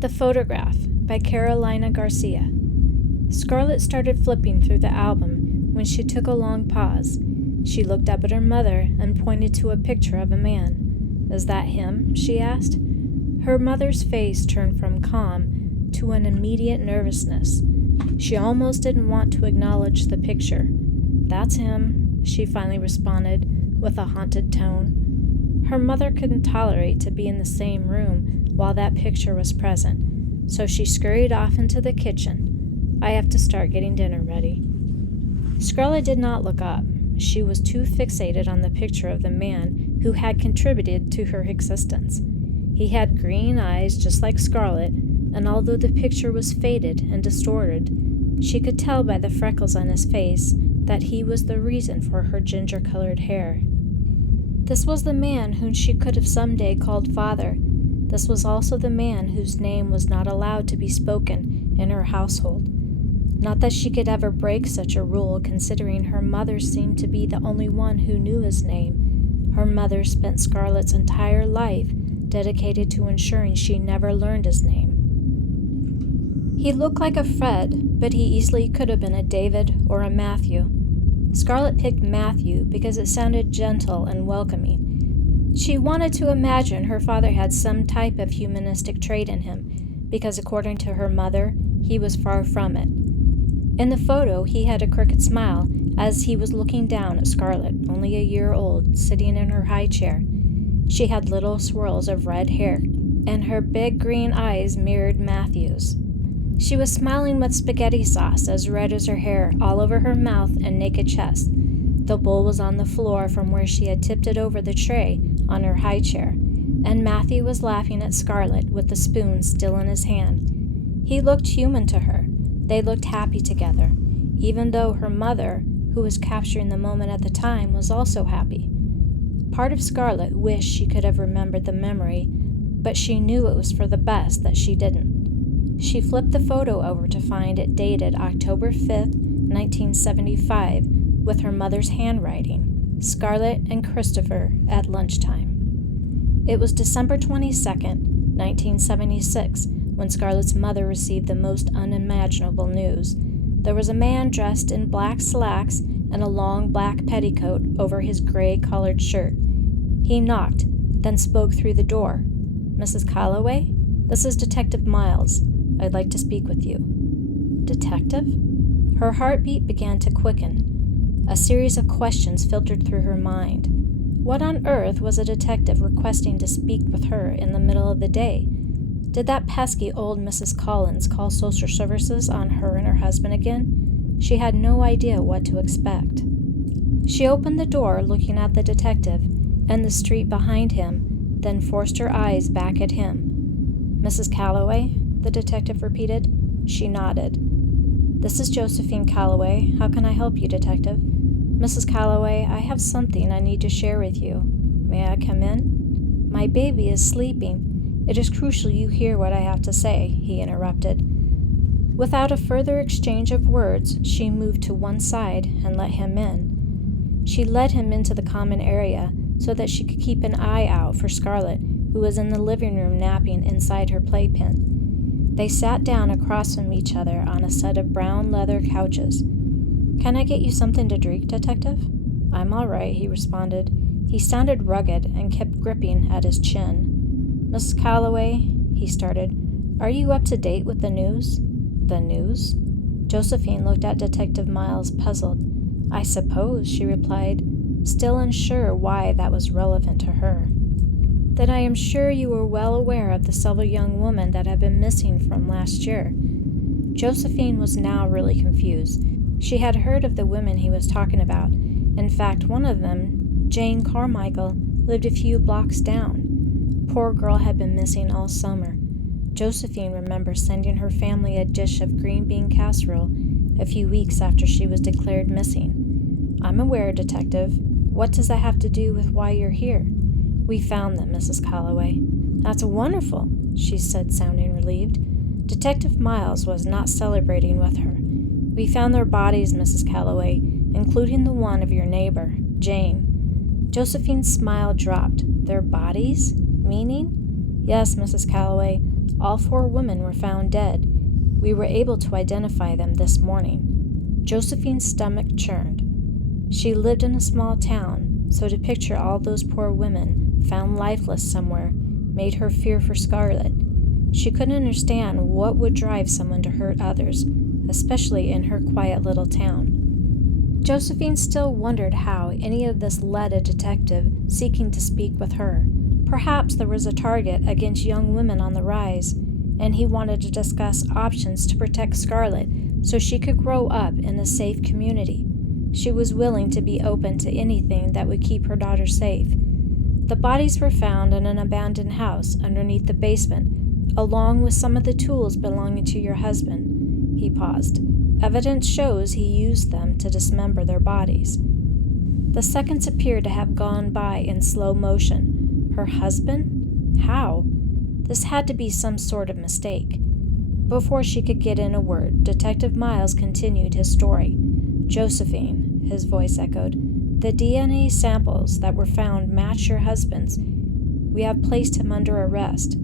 The Photograph by Carolina Garcia. Scarlett started flipping through the album when she took a long pause. She looked up at her mother and pointed to a picture of a man. "Is that him?" she asked. Her mother's face turned from calm to an immediate nervousness. She almost didn't want to acknowledge the picture. "That's him," she finally responded with a haunted tone. Her mother couldn't tolerate to be in the same room while that picture was present, so she scurried off into the kitchen. "I have to start getting dinner ready." Scarlett did not look up. She was too fixated on the picture of the man who had contributed to her existence. He had green eyes just like Scarlett, and although the picture was faded and distorted, she could tell by the freckles on his face that he was the reason for her ginger-colored hair. This was the man whom she could have someday called father. This was also the man whose name was not allowed to be spoken in her household. Not that she could ever break such a rule, considering her mother seemed to be the only one who knew his name. Her mother spent Scarlett's entire life dedicated to ensuring she never learned his name. He looked like a Fred, but he easily could have been a David or a Matthew. Scarlett picked Matthew because it sounded gentle and welcoming. She wanted to imagine her father had some type of humanistic trait in him, because according to her mother, he was far from it. In the photo, he had a crooked smile as he was looking down at Scarlett, only a year old, sitting in her high chair. She had little swirls of red hair, and her big green eyes mirrored Matthew's. She was smiling with spaghetti sauce as red as her hair all over her mouth and naked chest. The bowl was on the floor from where she had tipped it over the tray on her high chair, and Matthew was laughing at Scarlett with the spoon still in his hand. He looked human to her. They looked happy together, even though her mother, who was capturing the moment at the time, was also happy. Part of Scarlett wished she could have remembered the memory, but she knew it was for the best that she didn't. She flipped the photo over to find it dated October 5th, 1975, with her mother's handwriting, "Scarlett and Christopher at lunchtime." It was December 22nd, 1976, when Scarlett's mother received the most unimaginable news. There was a man dressed in black slacks and a long black petticoat over his gray-collared shirt. He knocked, then spoke through the door. "Mrs. Calloway? This is Detective Miles. I'd like to speak with you." "Detective?" Her heartbeat began to quicken. A series of questions filtered through her mind. What on earth was a detective requesting to speak with her in the middle of the day? Did that pesky old Mrs. Collins call social services on her and her husband again? She had no idea what to expect. She opened the door, looking at the detective and the street behind him, then forced her eyes back at him. "Mrs. Calloway?" the detective repeated. She nodded. "This is Josephine Calloway. How can I help you, detective?" "Mrs. Calloway, I have something I need to share with you. May I come in?" "My baby is sleeping. It is crucial you hear what I have to say," he interrupted. Without a further exchange of words, she moved to one side and let him in. She led him into the common area so that she could keep an eye out for Scarlett, who was in the living room napping inside her playpen. They sat down across from each other on a set of brown leather couches. "Can I get you something to drink, detective?" "I'm all right," he responded. He sounded rugged and kept gripping at his chin. "Mrs. Calloway," he started, "are you up to date with the news?" "The news?" Josephine looked at Detective Miles, puzzled. "I suppose," she replied, still unsure why that was relevant to her. "Then I am sure you are well aware of the several young women that have been missing from last year." Josephine was now really confused. She had heard of the women he was talking about. In fact, one of them, Jane Carmichael, lived a few blocks down. Poor girl had been missing all summer. Josephine remembered sending her family a dish of green bean casserole a few weeks after she was declared missing. "I'm aware, detective. What does that have to do with why you're here?" "We found them, Mrs. Calloway." "That's wonderful," she said, sounding relieved. Detective Miles was not celebrating with her. "We found their bodies, Mrs. Calloway, including the one of your neighbor, Jane." Josephine's smile dropped. "Their bodies? Meaning?" "Yes, Mrs. Calloway. All 4 women were found dead. We were able to identify them this morning." Josephine's stomach churned. She lived in a small town, so to picture all those poor women found lifeless somewhere made her fear for Scarlett. She couldn't understand what would drive someone to hurt others, especially in her quiet little town. Josephine still wondered how any of this led a detective seeking to speak with her. Perhaps there was a target against young women on the rise, and he wanted to discuss options to protect Scarlett so she could grow up in a safe community. She was willing to be open to anything that would keep her daughter safe. The bodies were found in an abandoned house underneath the basement, along with some of the tools belonging to your husband. He paused. Evidence shows he used them to dismember their bodies. The seconds appeared to have gone by in slow motion. Her husband? How? This had to be some sort of mistake. Before she could get in a word, Detective Miles continued his story. "Josephine," his voice echoed, "the DNA samples that were found match your husband's. We have placed him under arrest."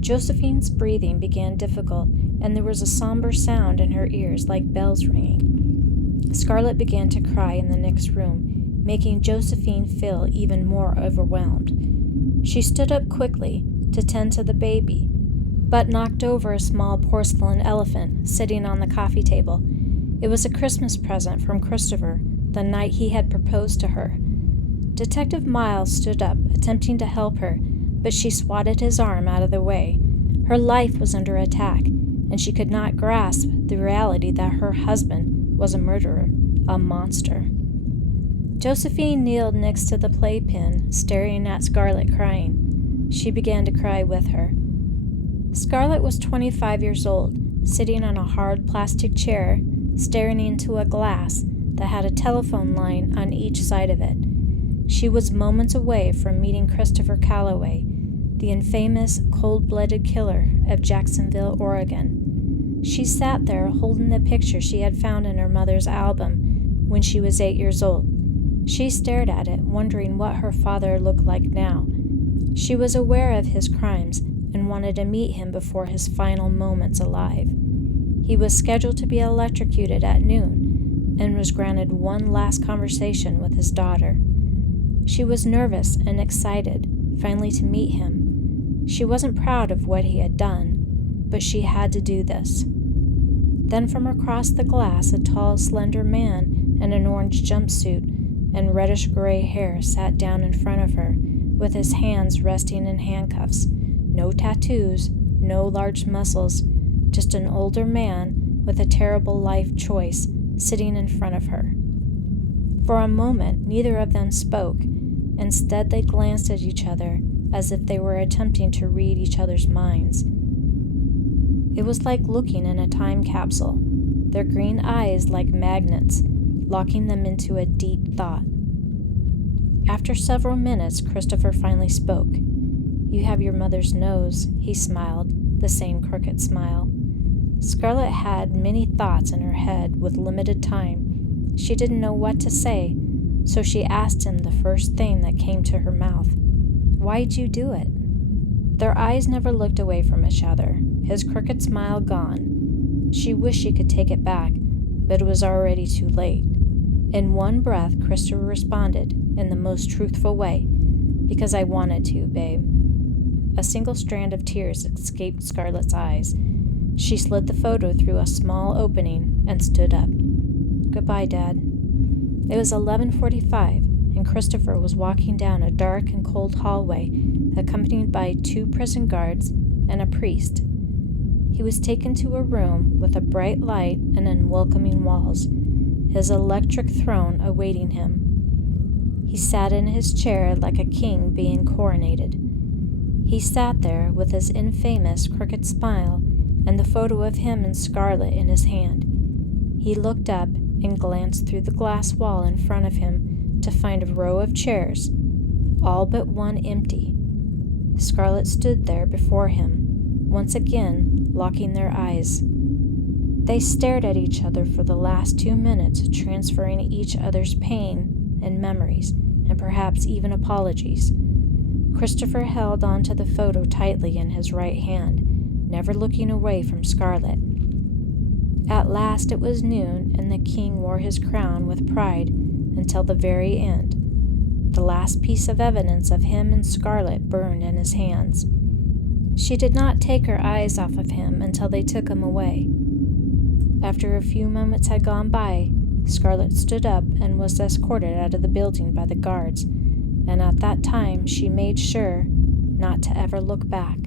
Josephine's breathing began difficult, and there was a somber sound in her ears like bells ringing. Scarlett began to cry in the next room, making Josephine feel even more overwhelmed. She stood up quickly to tend to the baby, but knocked over a small porcelain elephant sitting on the coffee table. It was a Christmas present from Christopher, the night he had proposed to her. Detective Miles stood up, attempting to help her, but she swatted his arm out of the way. Her life was under attack, and she could not grasp the reality that her husband was a murderer, a monster. Josephine kneeled next to the playpen, staring at Scarlett crying. She began to cry with her. Scarlett was 25 years old, sitting on a hard plastic chair, staring into a glass that had a telephone line on each side of it. She was moments away from meeting Christopher Calloway, the infamous cold-blooded killer of Jacksonville, Oregon. She sat there holding the picture she had found in her mother's album when she was 8 years old. She stared at it, wondering what her father looked like now. She was aware of his crimes and wanted to meet him before his final moments alive. He was scheduled to be electrocuted at noon and was granted one last conversation with his daughter. She was nervous and excited, finally to meet him. She wasn't proud of what he had done, but she had to do this. Then from across the glass, a tall, slender man in an orange jumpsuit and reddish-gray hair sat down in front of her, with his hands resting in handcuffs. No tattoos, no large muscles, just an older man with a terrible life choice sitting in front of her. For a moment, neither of them spoke. Instead, they glanced at each other as if they were attempting to read each other's minds. It was like looking in a time capsule, their green eyes like magnets, locking them into a deep thought. After several minutes, Christopher finally spoke. "You have your mother's nose," he smiled, the same crooked smile. Scarlett had many thoughts in her head with limited time. She didn't know what to say, so she asked him the first thing that came to her mouth. "Why'd you do it?" Their eyes never looked away from each other, his crooked smile gone. She wished she could take it back, but it was already too late. In one breath, Christopher responded in the most truthful way, "Because I wanted to, babe." A single strand of tears escaped Scarlett's eyes. She slid the photo through a small opening and stood up. "Goodbye, Dad." It was 11:45, and Christopher was walking down a dark and cold hallway, accompanied by 2 prison guards and a priest. He was taken to a room with a bright light and unwelcoming walls, his electric throne awaiting him. He sat in his chair like a king being coronated. He sat there with his infamous crooked smile and the photo of him and Scarlett in his hand. He looked up and glanced through the glass wall in front of him to find a row of chairs, all but one empty. Scarlett stood there before him, once again locking their eyes. They stared at each other for the last 2 minutes, transferring each other's pain and memories, and perhaps even apologies. Christopher held onto the photo tightly in his right hand, never looking away from Scarlet. At last it was noon, and the king wore his crown with pride until the very end. The last piece of evidence of him and Scarlet burned in his hands. She did not take her eyes off of him until they took him away. After a few moments had gone by, Scarlet stood up and was escorted out of the building by the guards, and at that time she made sure not to ever look back.